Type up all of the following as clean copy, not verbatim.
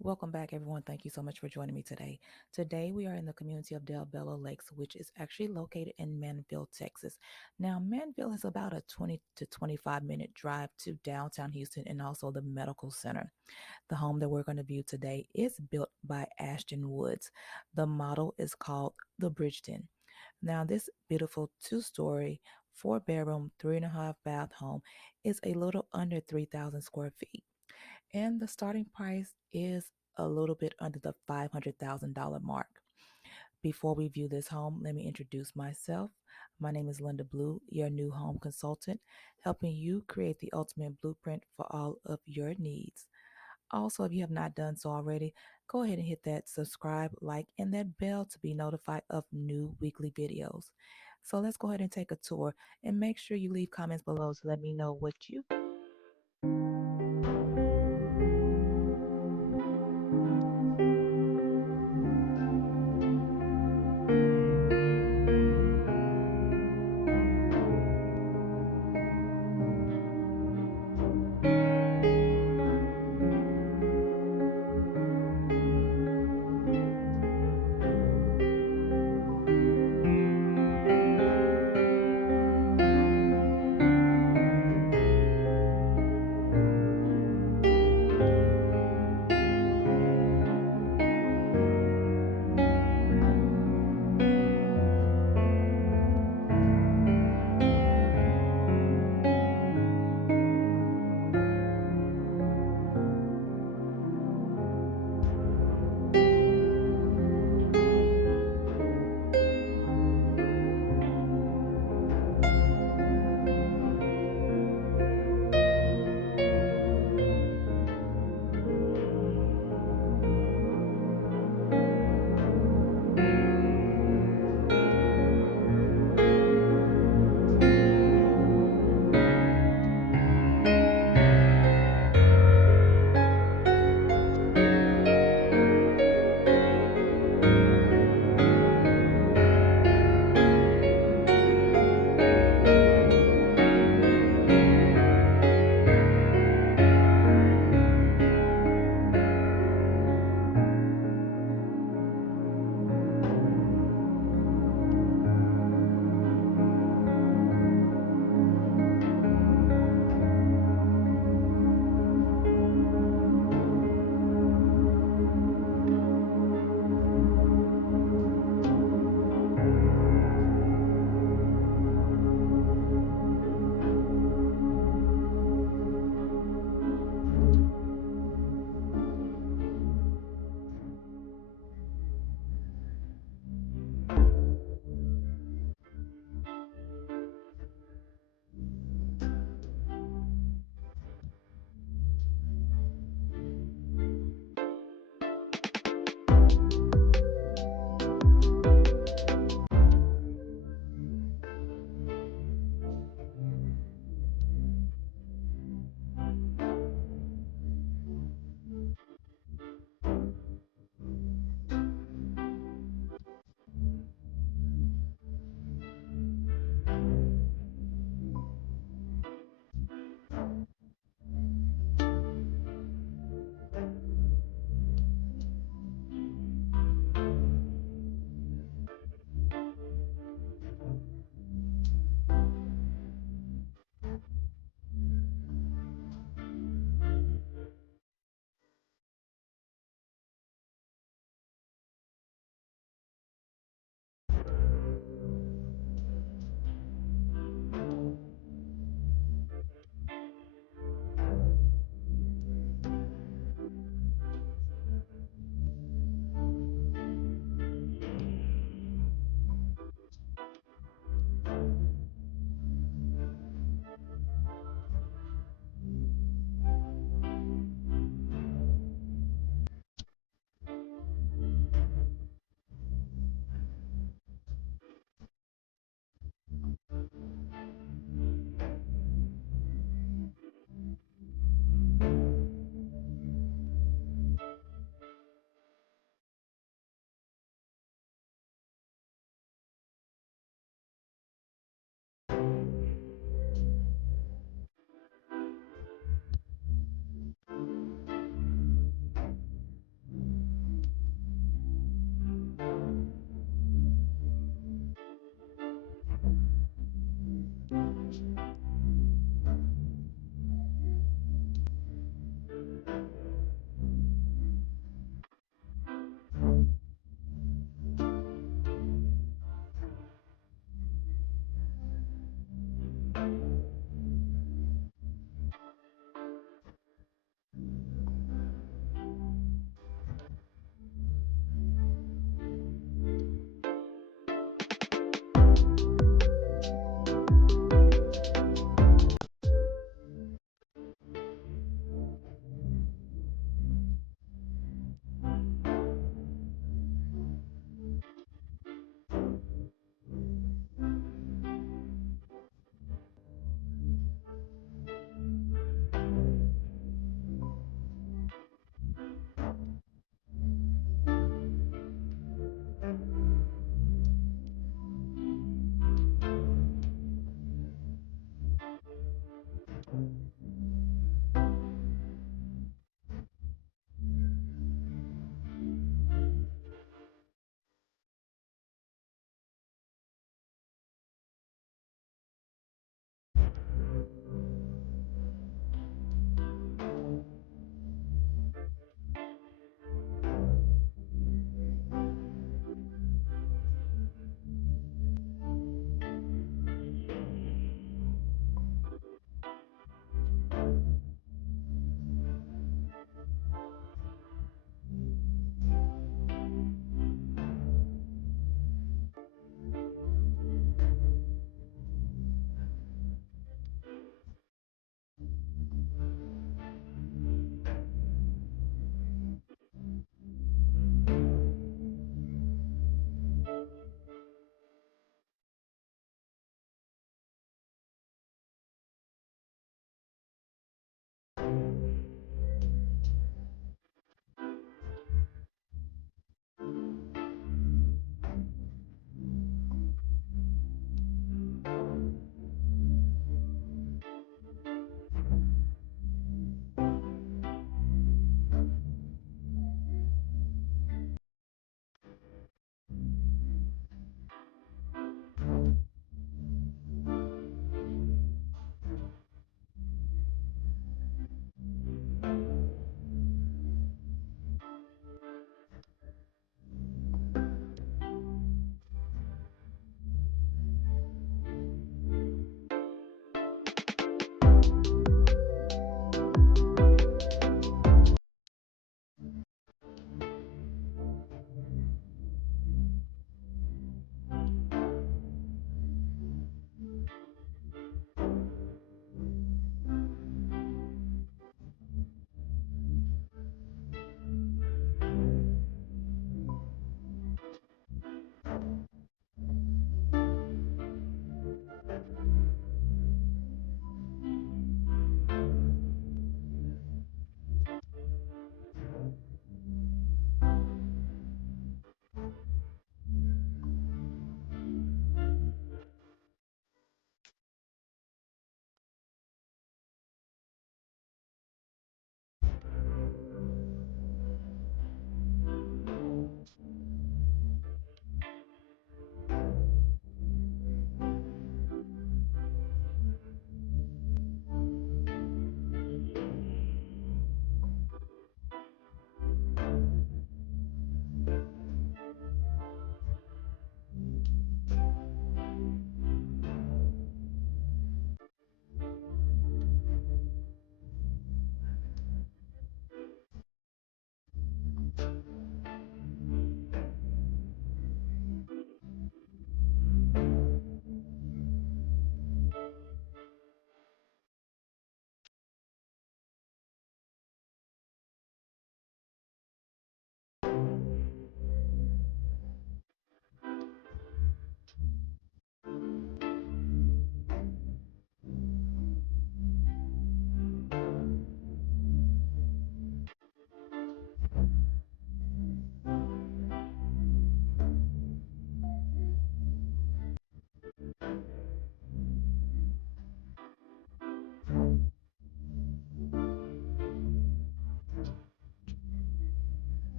Welcome back, everyone. Thank you so much for joining me today. Today, we are in the community of Del Bello Lakes, which is actually located in Manville, Texas. Now, Manville is about a 20 to 25-minute drive to downtown Houston and also the medical center. The home that we're going to view today is built by Ashton Woods. The model is called the Bridgeton. Now, this beautiful two-story, four-bedroom, 3.5 bath home is a little under 3,000 square feet. And the starting price is a little bit under the $500,000 mark. Before we view this home, let me introduce myself. My name is Linda Blue, your new home consultant, helping you create the ultimate blueprint for all of your needs. Also, if you have not done so already, go ahead and hit that subscribe, like, and that bell to be notified of new weekly videos. So let's go ahead and take a tour and make sure you leave comments below to let me know what you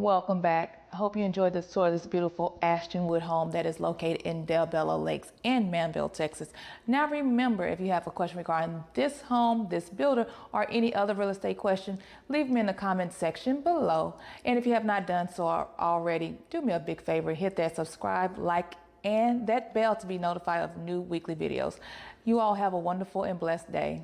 Welcome back. I hope you enjoyed this tour of this beautiful Ashton wood home that is located in Del Bello Lakes in Manville, Texas. Now remember, if you have a question regarding this home, this builder, or any other real estate question, leave me in the comment section below. And if you have not done so already, do me a big favor, hit that subscribe, like, and that bell to be notified of new weekly videos. You all have a wonderful and blessed day.